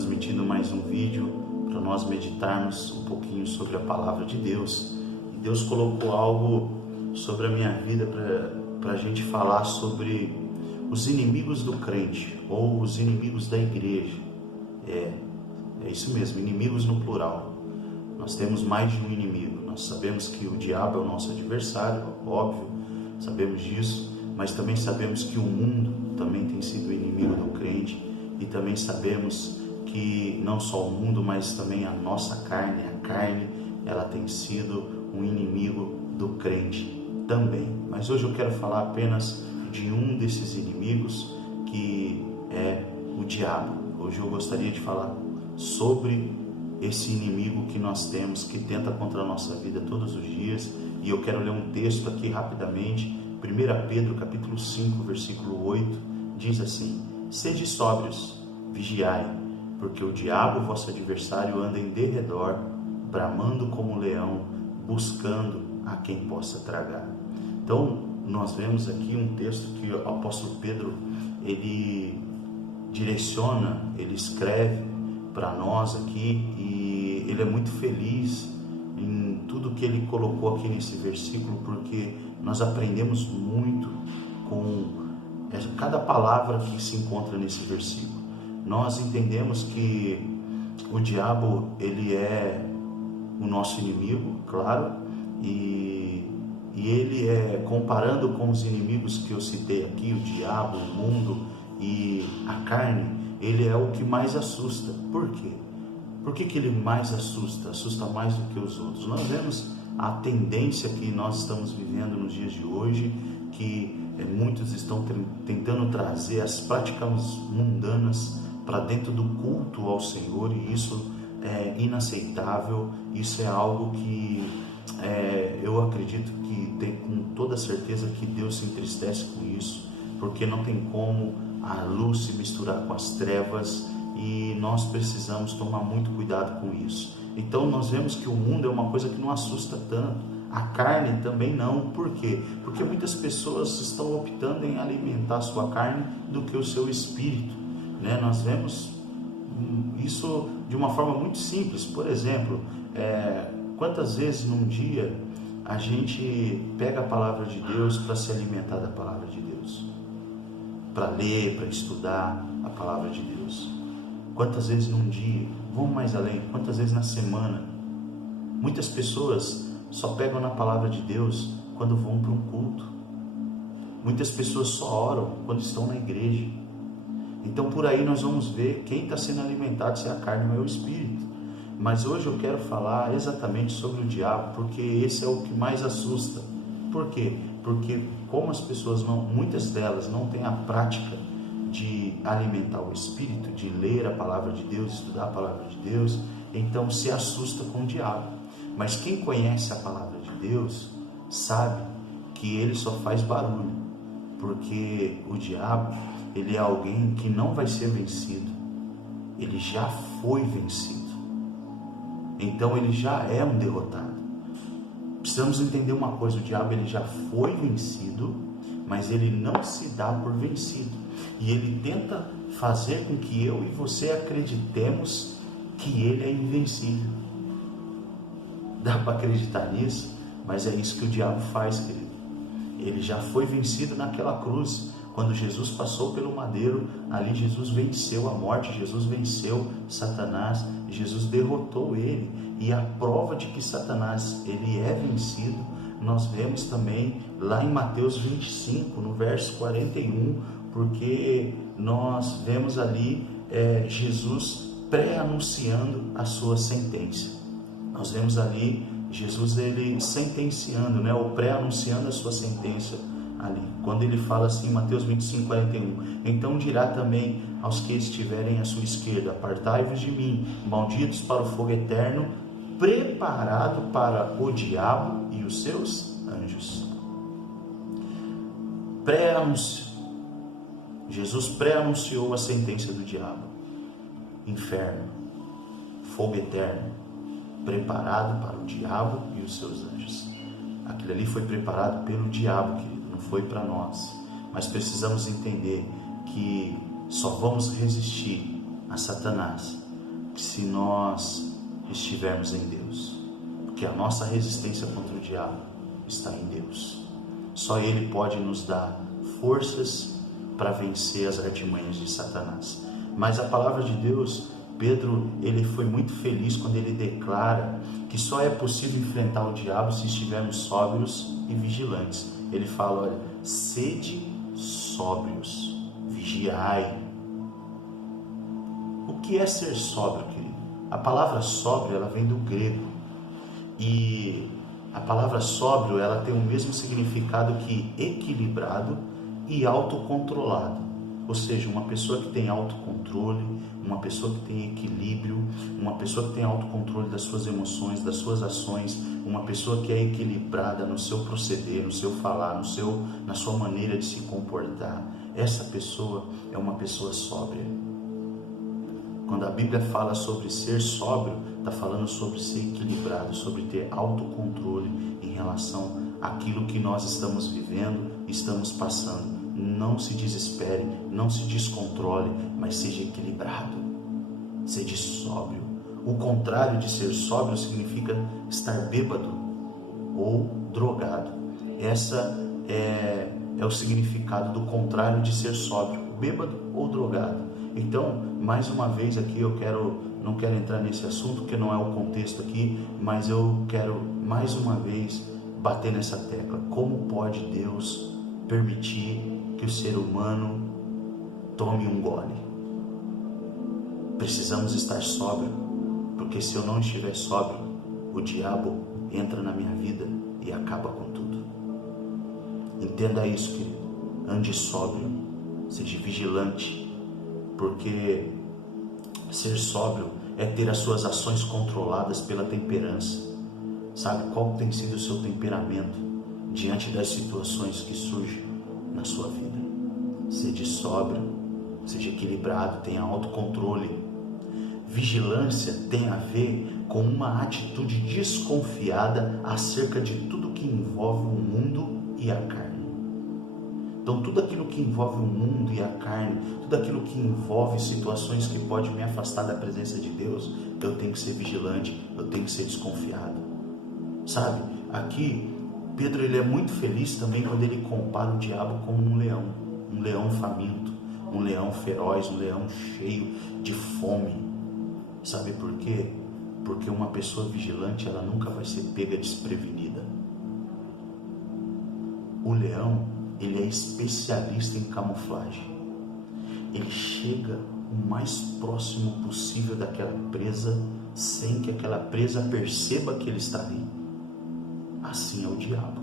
transmitindo mais um vídeo para nós meditarmos um pouquinho sobre a palavra de Deus. E Deus colocou algo sobre a minha vida para a gente falar sobre os inimigos do crente, ou os inimigos da igreja. É isso mesmo, inimigos no plural. Nós temos mais de um inimigo. Nós sabemos que o diabo é o nosso adversário, óbvio, sabemos disso, mas também sabemos que o mundo também tem sido inimigo do crente, e também sabemos que não só o mundo, mas também a nossa carne, ela tem sido um inimigo do crente também. Mas hoje eu quero falar apenas de um desses inimigos, que é o diabo. Hoje eu gostaria de falar sobre esse inimigo que nós temos, que tenta contra a nossa vida todos os dias. E eu quero ler um texto aqui rapidamente. 1 Pedro capítulo 5, versículo 8, diz assim: sede sóbrios, vigiai, porque o diabo, vosso adversário, anda em derredor, bramando como um leão, buscando a quem possa tragar. Então, nós vemos aqui um texto que o apóstolo Pedro, ele direciona, ele escreve para nós aqui, e ele é muito feliz em tudo que ele colocou aqui nesse versículo, porque nós aprendemos muito com cada palavra que se encontra nesse versículo. Nós entendemos que o diabo, ele é o nosso inimigo, claro, e ele comparando com os inimigos que eu citei aqui, o diabo, o mundo e a carne, ele é o que mais assusta. Por quê? Por que ele mais assusta? Assusta mais do que os outros. Nós vemos a tendência que nós estamos vivendo nos dias de hoje, que muitos estão tentando trazer as práticas mundanas para dentro do culto ao Senhor, e isso é inaceitável. Isso é algo que eu acredito que tem com toda certeza que Deus se entristece com isso, porque não tem como a luz se misturar com as trevas, e nós precisamos tomar muito cuidado com isso. Então nós vemos que o mundo é uma coisa que não assusta tanto, a carne também não. Por quê? Porque muitas pessoas estão optando em alimentar a sua carne do que o seu espírito, né? Nós vemos isso de uma forma muito simples. Por exemplo, quantas vezes num dia a gente pega a palavra de Deus para se alimentar da palavra de Deus, para ler, para estudar a palavra de Deus? Quantas vezes num dia? Vamos mais além, quantas vezes na semana? Muitas pessoas só pegam na palavra de Deus quando vão para um culto. Muitas pessoas só oram quando estão na igreja. Então por aí nós vamos ver quem está sendo alimentado, se é a carne ou é o espírito. Mas hoje eu quero falar exatamente sobre o diabo, porque esse é o que mais assusta. Por quê? Porque como as pessoas muitas delas não têm a prática de alimentar o espírito, de ler a palavra de Deus, estudar a palavra de Deus, então se assusta com o diabo. Mas quem conhece a palavra de Deus sabe que ele só faz barulho, porque o diabo, ele é alguém que não vai ser vencido, ele já foi vencido, então ele já é um derrotado. Precisamos entender uma coisa: o diabo, ele já foi vencido, mas ele não se dá por vencido, e ele tenta fazer com que eu e você acreditemos que ele é invencível. Dá para acreditar nisso? Mas é isso que o diabo faz, querido. Ele já foi vencido naquela cruz. Quando Jesus passou pelo madeiro, ali Jesus venceu a morte, Jesus venceu Satanás, Jesus derrotou ele. E a prova de que Satanás, ele é vencido, nós vemos também lá em Mateus 25, no verso 41, porque nós vemos ali Jesus pré-anunciando a sua sentença. Nós vemos ali Jesus, ele sentenciando, ou pré-anunciando a sua sentença ali, quando ele fala assim, Mateus 25, 41, então dirá também aos que estiverem à sua esquerda: apartai-vos de mim, malditos, para o fogo eterno, preparado para o diabo e os seus anjos. Pré-anúncio. Jesus pré-anunciou a sentença do diabo: inferno, fogo eterno, preparado para o diabo e os seus anjos. Aquilo ali foi preparado pelo diabo, querido, não foi para nós. Mas precisamos entender que só vamos resistir a Satanás se nós estivermos em Deus, porque a nossa resistência contra o diabo está em Deus. Só Ele pode nos dar forças para vencer as artimanhas de Satanás. Mas a palavra de Deus, Pedro, ele foi muito feliz quando ele declara que só é possível enfrentar o diabo se estivermos sóbrios e vigilantes. Ele fala, olha, sede sóbrios, vigiai. O que é ser sóbrio, querido? A palavra sóbrio, ela vem do grego. E a palavra sóbrio, ela tem o mesmo significado que equilibrado e autocontrolado. Ou seja, uma pessoa que tem autocontrole, uma pessoa que tem equilíbrio, uma pessoa que tem autocontrole das suas emoções, das suas ações, uma pessoa que é equilibrada no seu proceder, no seu falar, na sua maneira de se comportar. Essa pessoa é uma pessoa sóbria. Quando a Bíblia fala sobre ser sóbrio, está falando sobre ser equilibrado, sobre ter autocontrole em relação àquilo que nós estamos vivendo, estamos passando. Não se desespere, não se descontrole, mas seja equilibrado, seja sóbrio. O contrário de ser sóbrio significa estar bêbado ou drogado. Essa é o significado do contrário de ser sóbrio, bêbado ou drogado. Então, mais uma vez aqui não quero entrar nesse assunto, porque não é o contexto aqui, mas eu quero mais uma vez bater nessa tecla. Como pode Deus permitir que o ser humano tome um gole? Precisamos estar sóbrio, porque se eu não estiver sóbrio, o diabo entra na minha vida e acaba com tudo. Entenda isso, querido. Ande sóbrio, seja vigilante, porque ser sóbrio é ter as suas ações controladas pela temperança. Sabe qual tem sido o seu temperamento diante das situações que surgem na sua vida? Seja sóbrio, seja equilibrado, tenha autocontrole. Vigilância tem a ver com uma atitude desconfiada acerca de tudo que envolve o mundo e a carne. Então, tudo aquilo que envolve o mundo e a carne, tudo aquilo que envolve situações que podem me afastar da presença de Deus, eu tenho que ser vigilante, eu tenho que ser desconfiado. Sabe, aqui, Pedro ele é muito feliz também quando ele compara o diabo com um leão faminto, um leão feroz, um leão cheio de fome. Sabe por quê? Porque uma pessoa vigilante, ela nunca vai ser pega desprevenida. O leão, ele é especialista em camuflagem. Ele chega o mais próximo possível daquela presa, sem que aquela presa perceba que ele está ali. Assim é o diabo.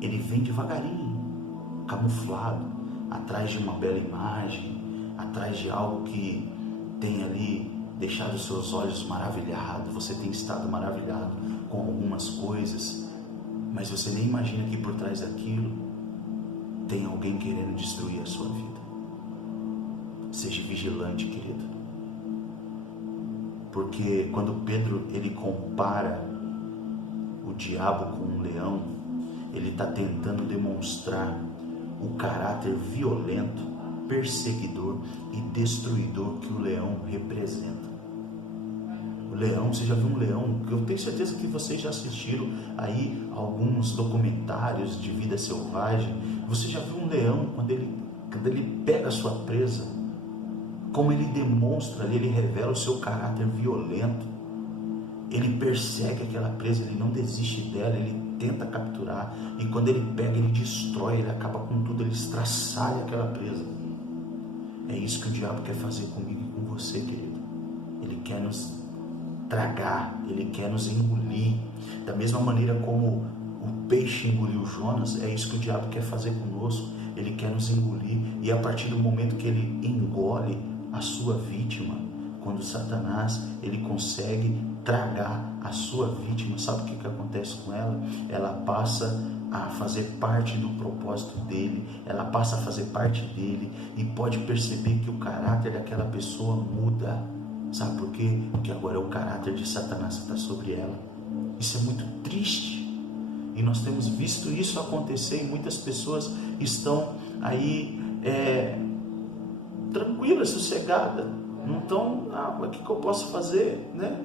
Ele vem devagarinho, camuflado, atrás de uma bela imagem, atrás de algo que tem ali deixado seus olhos maravilhados. Você tem estado maravilhado com algumas coisas, mas você nem imagina que por trás daquilo tem alguém querendo destruir a sua vida. Seja vigilante, querido. Porque quando Pedro ele compara o diabo com um leão, ele está tentando demonstrar o caráter violento, perseguidor e destruidor que o leão representa. O leão, você já viu um leão? Eu tenho certeza que vocês já assistiram aí alguns documentários de vida selvagem. Você já viu um leão quando ele pega a sua presa, como ele demonstra ali, ele revela o seu caráter violento. Ele persegue aquela presa, ele não desiste dela, ele tenta capturar, e quando ele pega, ele destrói, ele acaba com tudo, ele estraçalha aquela presa. É isso que o diabo quer fazer comigo e com você, querido. Ele quer nos tragar, ele quer nos engolir. Da mesma maneira como o peixe engoliu Jonas, é isso que o diabo quer fazer conosco. Ele quer nos engolir, e a partir do momento que ele engole a sua vítima, quando Satanás ele consegue tragar a sua vítima, sabe o que acontece com ela? Ela passa a fazer parte do propósito dele, ela passa a fazer parte dele, e pode perceber que o caráter daquela pessoa muda. Sabe por quê? Porque agora é o caráter de Satanás que está sobre ela. Isso é muito triste, e nós temos visto isso acontecer, e muitas pessoas estão aí tranquilas, sossegadas, Então, mas o que eu posso fazer, né?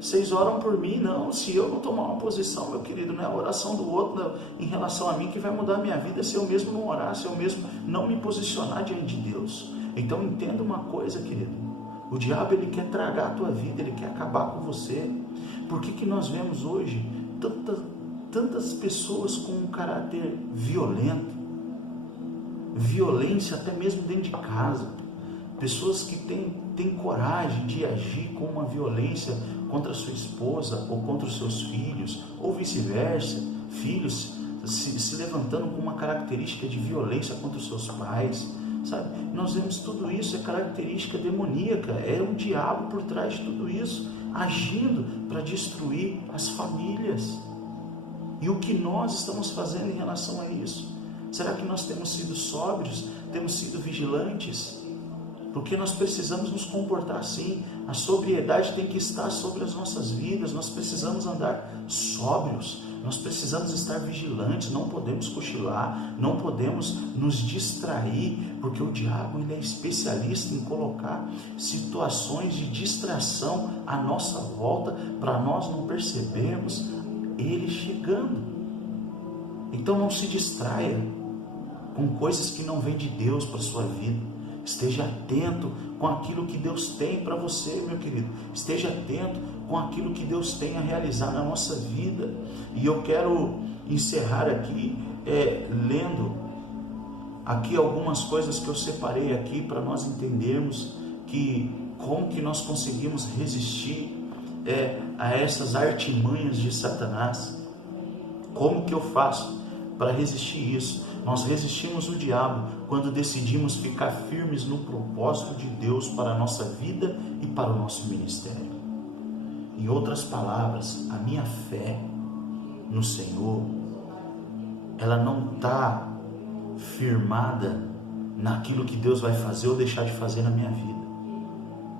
Vocês oram por mim? Não, se eu não tomar uma posição, meu querido, não é a oração do outro em relação a mim que vai mudar a minha vida, se eu mesmo não orar, se eu mesmo não me posicionar diante de Deus. Então entenda uma coisa, querido, o diabo ele quer tragar a tua vida, ele quer acabar com você. Por que nós vemos hoje tantas pessoas com um caráter violento, violência até mesmo dentro de casa, pessoas que têm coragem de agir com uma violência contra a sua esposa ou contra os seus filhos, ou vice-versa, filhos se levantando com uma característica de violência contra os seus pais, sabe? Nós vemos tudo isso, é característica demoníaca, é o diabo por trás de tudo isso, agindo para destruir as famílias. E o que nós estamos fazendo em relação a isso? Será que nós temos sido sóbrios, temos sido vigilantes? Porque nós precisamos nos comportar assim. A sobriedade tem que estar sobre as nossas vidas. Nós precisamos andar sóbrios, nós precisamos estar vigilantes, não podemos cochilar, não podemos nos distrair, porque o diabo ele é especialista em colocar situações de distração à nossa volta, para nós não percebermos ele chegando. Então não se distraia com coisas que não vêm de Deus para a sua vida. Esteja atento com aquilo que Deus tem para você, meu querido. Esteja atento com aquilo que Deus tem a realizar na nossa vida. E eu quero encerrar aqui lendo aqui algumas coisas que eu separei aqui para nós entendermos como que nós conseguimos resistir a essas artimanhas de Satanás. Como que eu faço para resistir isso? Nós resistimos o diabo quando decidimos ficar firmes no propósito de Deus para a nossa vida e para o nosso ministério. Em outras palavras, a minha fé no Senhor, ela não está firmada naquilo que Deus vai fazer ou deixar de fazer na minha vida.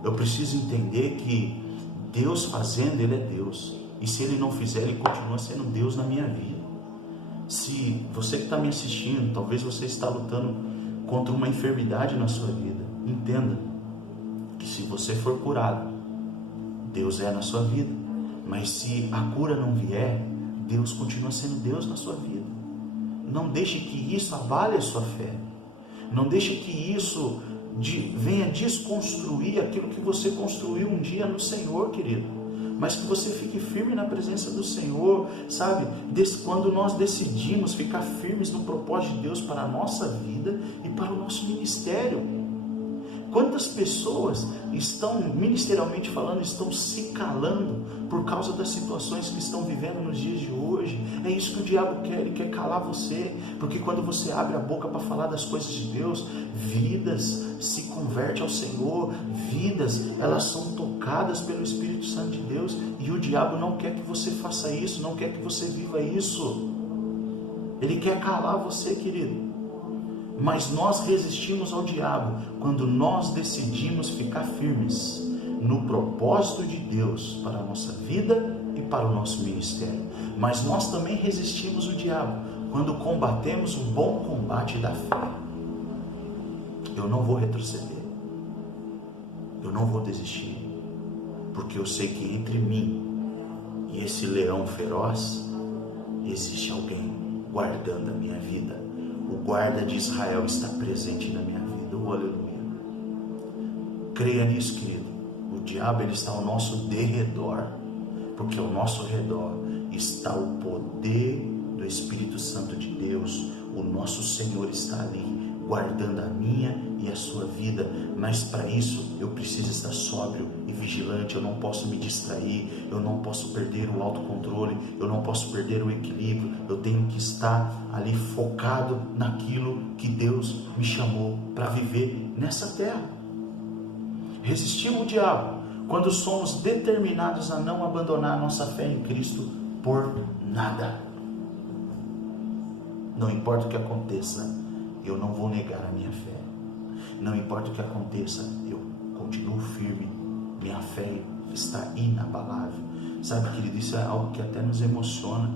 Eu preciso entender que Deus fazendo, Ele é Deus. E se Ele não fizer, Ele continua sendo Deus na minha vida. Se você que está me assistindo, talvez você está lutando contra uma enfermidade na sua vida, entenda que se você for curado, Deus é na sua vida. Mas se a cura não vier, Deus continua sendo Deus na sua vida. Não deixe que isso abale a sua fé. Não deixe que isso venha desconstruir aquilo que você construiu um dia no Senhor, querido. Mas que você fique firme na presença do Senhor, sabe? Quando nós decidimos ficar firmes no propósito de Deus para a nossa vida e para o nosso ministério. Quantas pessoas estão, ministerialmente falando, estão se calando por causa das situações que estão vivendo nos dias de hoje? É isso que o diabo quer, ele quer calar você, porque quando você abre a boca para falar das coisas de Deus, vidas se convertem ao Senhor, vidas, elas são tocadas pelo Espírito Santo de Deus, e o diabo não quer que você faça isso, não quer que você viva isso. Ele quer calar você, querido. Mas nós resistimos ao diabo quando nós decidimos ficar firmes no propósito de Deus para a nossa vida e para o nosso ministério. Mas nós também resistimos ao diabo quando combatemos o bom combate da fé. Eu não vou retroceder, eu não vou desistir, porque eu sei que entre mim e esse leão feroz existe alguém guardando a minha vida. O guarda de Israel está presente na minha vida. Oh, aleluia. Creia nisso, querido. O diabo ele está ao nosso derredor, porque ao nosso redor está o poder do Espírito Santo de Deus. O nosso Senhor está ali, guardando a minha e a sua vida. Mas para isso eu preciso estar sóbrio e vigilante. Eu não posso me distrair, eu não posso perder o autocontrole, eu não posso perder o equilíbrio. Eu tenho que estar ali focado naquilo que Deus me chamou para viver nessa terra. Resistimos o diabo quando somos determinados a não abandonar a nossa fé em Cristo por nada. Não importa o que aconteça, eu não vou negar a minha fé. Não importa o que aconteça, eu continuo firme. Minha fé está inabalável. Sabe, querido, isso é algo que até nos emociona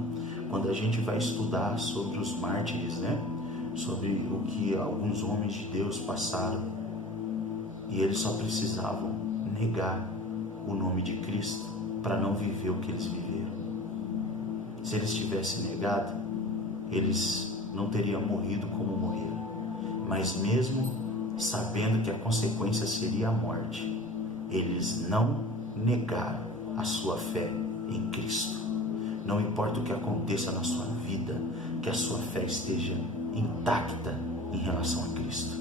quando a gente vai estudar sobre os mártires, né? Sobre o que alguns homens de Deus passaram. E eles só precisavam negar o nome de Cristo para não viver o que eles viveram. Se eles tivessem negado, eles não teriam morrido como morreram. Mas mesmo sabendo que a consequência seria a morte, eles não negaram a sua fé em Cristo. Não importa o que aconteça na sua vida, que a sua fé esteja intacta em relação a Cristo.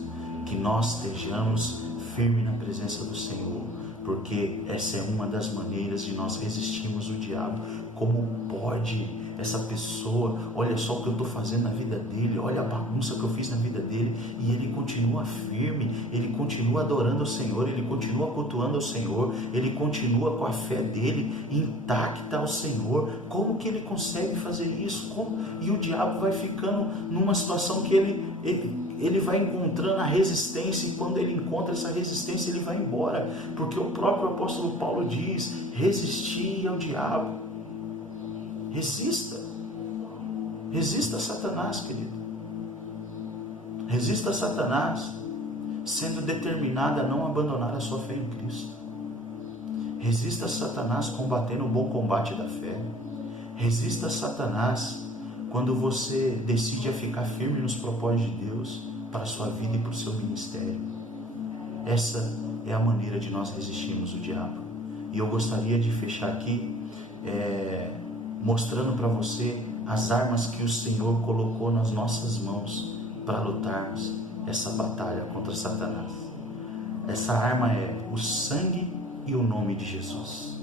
Que nós estejamos firmes na presença do Senhor, porque essa é uma das maneiras de nós resistirmos o diabo. Como pode essa pessoa, olha só o que eu estou fazendo na vida dele, olha a bagunça que eu fiz na vida dele, e ele continua firme, ele continua adorando o Senhor, ele continua cultuando o Senhor, ele continua com a fé dele intacta ao Senhor. Como que ele consegue fazer isso? Como? E o diabo vai ficando numa situação que ele vai encontrando a resistência, e quando ele encontra essa resistência, ele vai embora, porque o próprio apóstolo Paulo diz: resistir ao diabo. Resista a Satanás, querido. Resista a Satanás, sendo determinado a não abandonar a sua fé em Cristo. Resista a Satanás combatendo o bom combate da fé. Resista a Satanás quando você decide a ficar firme nos propósitos de Deus para a sua vida e para o seu ministério. Essa é a maneira de nós resistirmos o diabo. E eu gostaria de fechar aqui mostrando para você as armas que o Senhor colocou nas nossas mãos para lutarmos essa batalha contra Satanás. Essa arma é o sangue e o nome de Jesus.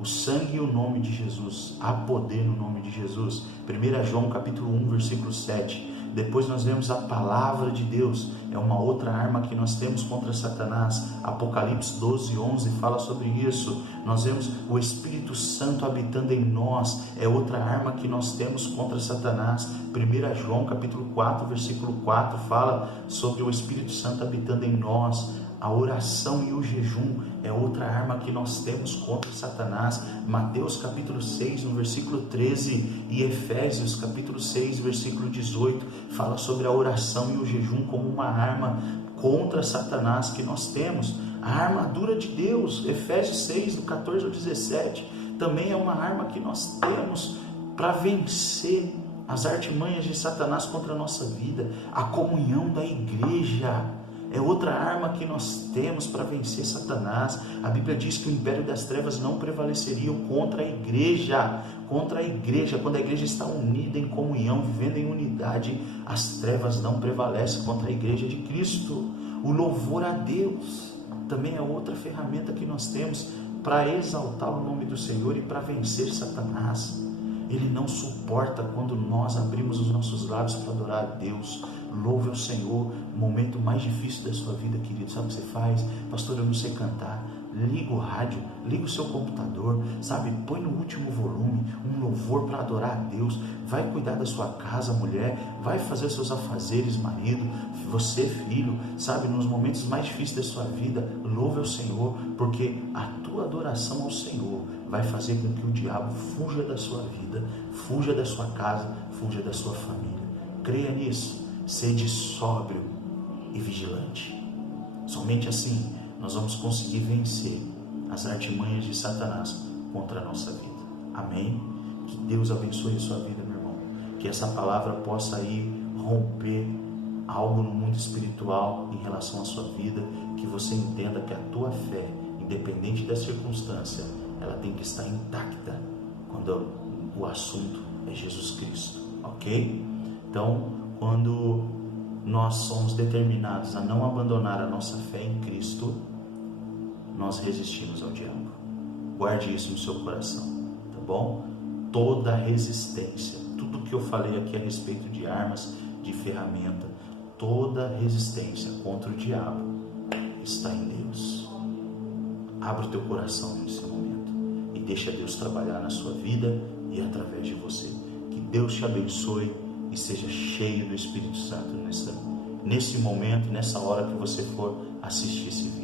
O sangue e o nome de Jesus. Há poder no nome de Jesus. 1 João capítulo 1, versículo 7. Depois nós vemos a palavra de Deus, é uma outra arma que nós temos contra Satanás. Apocalipse 12, 11 fala sobre isso. Nós vemos o Espírito Santo habitando em nós, é outra arma que nós temos contra Satanás. 1 João capítulo 4, versículo 4 fala sobre o Espírito Santo habitando em nós. A oração e o jejum é outra arma que nós temos contra Satanás. Mateus capítulo 6, no versículo 13, e Efésios capítulo 6, versículo 18, fala sobre a oração e o jejum como uma arma contra Satanás que nós temos. A armadura de Deus, Efésios 6, do 14 ao 17, também é uma arma que nós temos para vencer as artimanhas de Satanás contra a nossa vida. A comunhão da igreja é outra arma que nós temos para vencer Satanás. A Bíblia diz que o império das trevas não prevaleceria contra a igreja. Contra a igreja, quando a igreja está unida em comunhão, vivendo em unidade, as trevas não prevalecem contra a igreja de Cristo. O louvor a Deus também é outra ferramenta que nós temos para exaltar o nome do Senhor e para vencer Satanás. Ele não suporta quando nós abrimos os nossos lábios para adorar a Deus. Louve ao Senhor. O momento mais difícil da sua vida, querido, sabe o que você faz? Pastor, eu não sei cantar. Liga o rádio, liga o seu computador, sabe? Põe no último volume um louvor para adorar a Deus. Vai cuidar da sua casa, mulher. Vai fazer seus afazeres, marido. Você, filho, sabe? Nos momentos mais difíceis da sua vida, louve ao Senhor, porque a tua adoração ao Senhor vai fazer com que o diabo fuja da sua vida, fuja da sua casa, fuja da sua família. Creia nisso. Sede sóbrio e vigilante. Somente assim nós vamos conseguir vencer as artimanhas de Satanás contra a nossa vida. Amém? Que Deus abençoe a sua vida, meu irmão. Que essa palavra possa ir romper algo no mundo espiritual em relação à sua vida. Que você entenda que a tua fé, independente da circunstância, ela tem que estar intacta quando o assunto é Jesus Cristo. Ok? Então, quando nós somos determinados a não abandonar a nossa fé em Cristo, nós resistimos ao diabo. Guarde isso no seu coração, tá bom? Toda resistência, tudo que eu falei aqui a respeito de armas, de ferramenta, toda resistência contra o diabo está em Deus. Abra o teu coração nesse momento e deixa Deus trabalhar na sua vida e através de você. Que Deus te abençoe e seja cheio do Espírito Santo nesse momento, nessa hora que você for assistir esse vídeo.